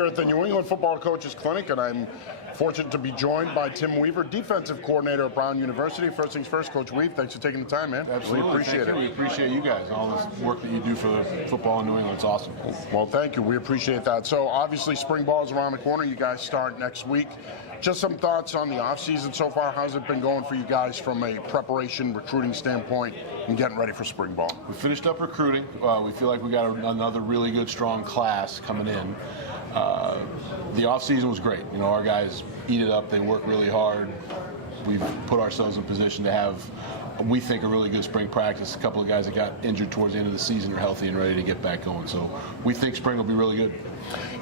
here at the New England Football Coaches Clinic, and I'm fortunate to be joined by Tim Weaver, defensive coordinator at Brown University. First things first, Coach Weaver, thanks for taking the time, man. Absolutely. We appreciate it. We appreciate you guys, all this work that you do for football in New England. It's awesome. Well, thank you. We appreciate that. So, obviously, spring ball is around the corner. You guys start next week. Just some thoughts on the offseason so far. How's it been going for you guys from a preparation, recruiting standpoint, and getting ready for spring ball? We finished up recruiting. We feel like we got another really good, strong class coming in. The offseason was great. You know, our guys eat it up. They work really hard. We've put ourselves in position to have, we think, a really good spring practice. A couple of guys that got injured towards the end of the season are healthy and ready to get back going. So we think spring will be really good.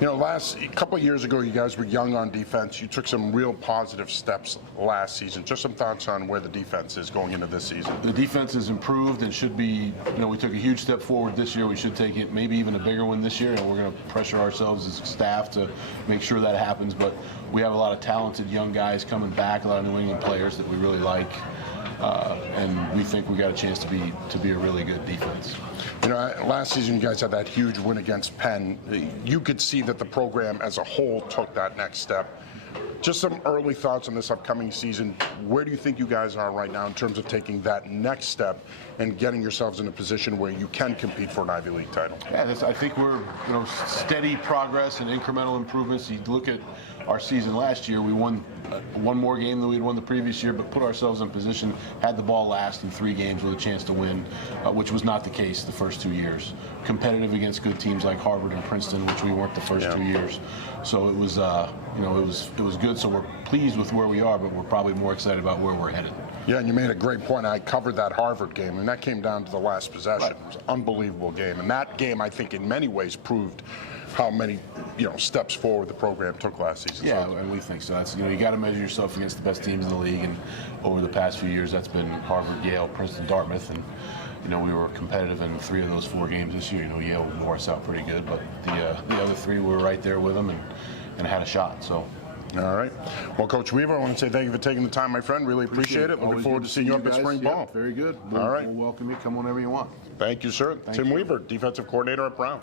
You know, a couple of years ago, you guys were young on defense. You took some real positive steps last season. Just some thoughts on where the defense is going into this season. The defense has improved and should be, you know, we took a huge step forward this year. We should take it, maybe even a bigger one this year, and we're going to pressure ourselves as staff to make sure that happens. But we have a lot of talented young guys coming back, a lot of New England players that we really like. And we think we got a chance to be a really good defense. You know, last season you guys had that huge win against Penn. You could see that the program as a whole took that next step. Just some early thoughts on this upcoming season. Where do you think you guys are right now in terms of taking that next step and getting yourselves in a position where you can compete for an Ivy League title? Yeah, I think we're, you know, steady progress and incremental improvements. You look at our season last year, we won one more game than we'd won the previous year, but put ourselves in position, had the ball last in 3 games with a chance to win, which was not the case the first 2 years. Competitive against good teams like Harvard and Princeton, which we weren't the first 2 years. So it was, you know, it was good. So we're pleased with where we are, but we're probably more excited about where we're headed. Yeah, and you made a great point. I covered that Harvard game, and that came down to the last possession. It was an unbelievable game, and that game, I think, in many ways proved how many, you know, steps forward the program took last season. Yeah, and we think so. That's, you know, you got to measure yourself against the best teams in the league, and over the past few years, that's been Harvard, Yale, Princeton, Dartmouth, and you know, we were competitive in 3 of those 4 games this year. You know, Yale wore us out pretty good, but the other 3 were right there with them and had a shot. So. All right. Well, Coach Weaver, I want to say thank you for taking the time, my friend. Really appreciate it. Looking forward to seeing you up at spring ball. Very good. All right. We'll welcome you. Come whenever you want. Thank you, sir. Tim Weaver, defensive coordinator at Brown.